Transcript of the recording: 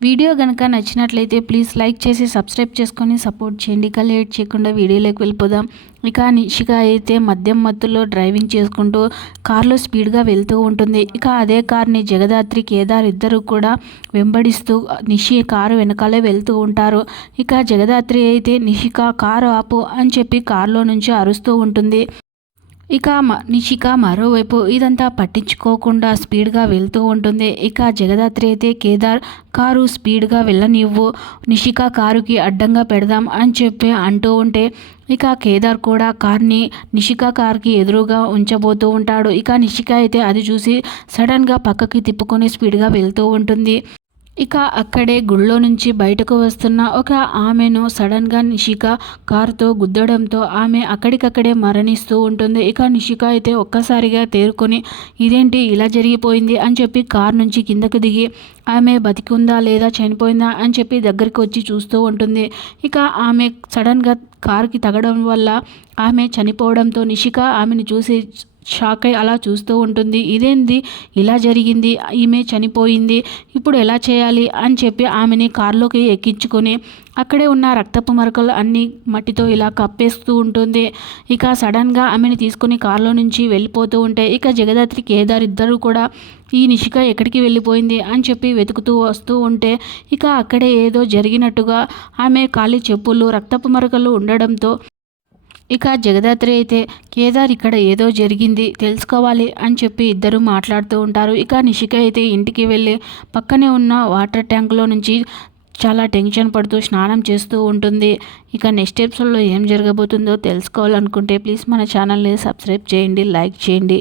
Video కనుక నచ్చినట్లయితే please like చేసి సబ్స్క్రైబ్ చేసుకొని సపోర్ట్ చేయండి. ఇక లేట్ చేయకుండా వీడియోలోకి వెళ్ళిపోదాం. ఇక నిషిక అయితే మద్యం మత్తులో డ్రైవింగ్ చేసుకుంటూ కార్లో స్పీడ్గా వెళ్తూ ఉంటుంది. ఇక అదే కార్ని జగదాత్రి కేదార్ ఇద్దరు కూడా వెంబడిస్తూ నిషి కారు వెనకాలే వెళ్తూ ఉంటారు. ఇక జగదాత్రి అయితే నిషిక కారు ఆపు అని చెప్పి కారులో నుంచి అరుస్తూ ఉంటుంది. ఇక నిషిక మరోవైపు ఇదంతా పట్టించుకోకుండా స్పీడ్గా వెళ్తూ ఉంటుంది. ఇక జగదాత్రి అయితే కేదార్ కారు స్పీడ్గా వెళ్ళనివ్వు నిషిక కారుకి అడ్డంగా పెడదాం అని చెప్పి అంటూ ఉంటే ఇక కేదార్ కూడా కార్ని నిషిక కార్కి ఎదురుగా ఉంచబోతూ ఉంటాడు. ఇక నిషిక అయితే అది చూసి సడన్గా పక్కకి తిప్పుకొని స్పీడ్గా వెళ్తూ ఉంటుంది. ఇక అక్కడే గుళ్ళో నుంచి బయటకు వస్తున్న ఒక ఆమెను సడన్గా నిషిక కారుతో గుద్దడంతో ఆమె అక్కడికక్కడే మరణిస్తూ ఉంటుంది. ఇక నిషిక అయితే ఒక్కసారిగా తేరుకొని ఇదేంటి ఇలా జరిగిపోయింది? అని చెప్పి కారు నుంచి కిందకు దిగి ఆమె బతికుందా లేదా? చనిపోయిందా? అని చెప్పి దగ్గరికి వచ్చి చూస్తూ ఉంటుంది. ఇక ఆమె సడన్గా కారుకి తగడం వల్ల ఆమె చనిపోవడంతో నిషిక ఆమెను చూసి షాక్ అయి అలా చూస్తూ ఉంటుంది. ఇదేంది? ఇలా జరిగింది. ఈమె చనిపోయింది. ఇప్పుడు ఎలా చేయాలి? అని చెప్పి ఆమెని కారులోకి ఎక్కించుకొని అక్కడే ఉన్న రక్తపు మరకలు అన్నీ మట్టితో ఇలా కప్పేస్తూ ఉంటుంది. ఇక సడన్గా ఆమెని తీసుకుని కారులో నుంచి వెళ్ళిపోతూ ఉంటే ఇక జగదాత్రి కేదార్ ఇద్దరు కూడా ఈ నిషిక ఎక్కడికి వెళ్ళిపోయింది? అని చెప్పి వెతుకుతూ వస్తూ ఉంటే ఇక అక్కడే ఏదో జరిగినట్టుగా ఆమె ఖాళీ చెప్పులు రక్తపు మరకలు ఉండడంతో ఇక జగదాత్రి అయితే కేదార్ ఇక్కడ ఏదో జరిగింది తెలుసుకోవాలి అని చెప్పి ఇద్దరు మాట్లాడుతూ ఉంటారు. ఇక నిషిక అయితే ఇంటికి వెళ్ళి పక్కనే ఉన్న వాటర్ ట్యాంక్లో నుంచి చాలా టెన్షన్ పడుతూ స్నానం చేస్తూ ఉంటుంది. ఇక నెక్స్ట్ ఎపిసోడ్లో ఏం జరగబోతుందో తెలుసుకోవాలనుకుంటే ప్లీజ్ మన ఛానల్ని సబ్స్క్రైబ్ చేయండి లైక్ చేయండి.